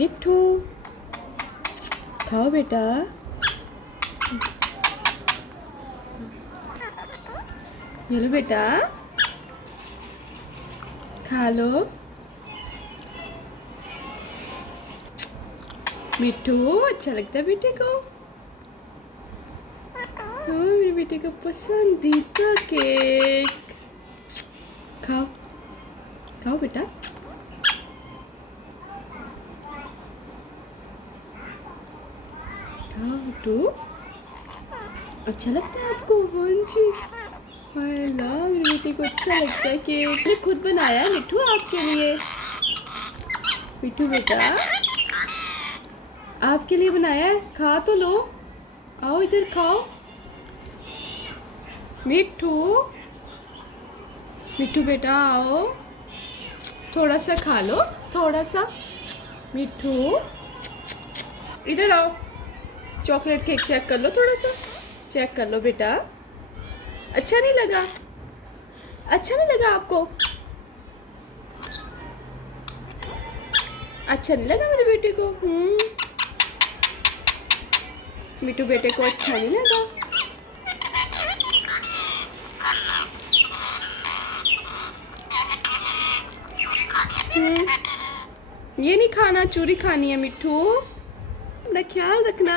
मिट्ठू खाओ बेटा। ये लो बेटा, खा लो। मिट्ठू अच्छा लगता है बेटे को। मेरे बेटे का पसंदीदा केक। खाओ खाओ बेटा। खाओ मिट्ठू, अच्छा लगता है आपको? हाँ जी, अल्लाह मेरे बेटे को अच्छा लगता है केक। मैंने खुद बनाया है मिट्ठू आपके लिए। मिट्ठू बेटा आपके लिए बनाया है, खा तो लो। आओ इधर खाओ। मिट्ठू मिट्ठू बेटा आओ, थोड़ा सा खा लो, थोड़ा सा। मिट्ठू इधर आओ, चॉकलेट केक चेक कर लो, थोड़ा सा चेक कर लो बेटा। अच्छा नहीं लगा? अच्छा नहीं लगा आपको? अच्छा नहीं लगा मेरे बेटे को? मिट्टू बेटे को अच्छा नहीं लगा? ये नहीं खाना, चूरी खानी है मिट्ठू, अपना ख्याल रखना।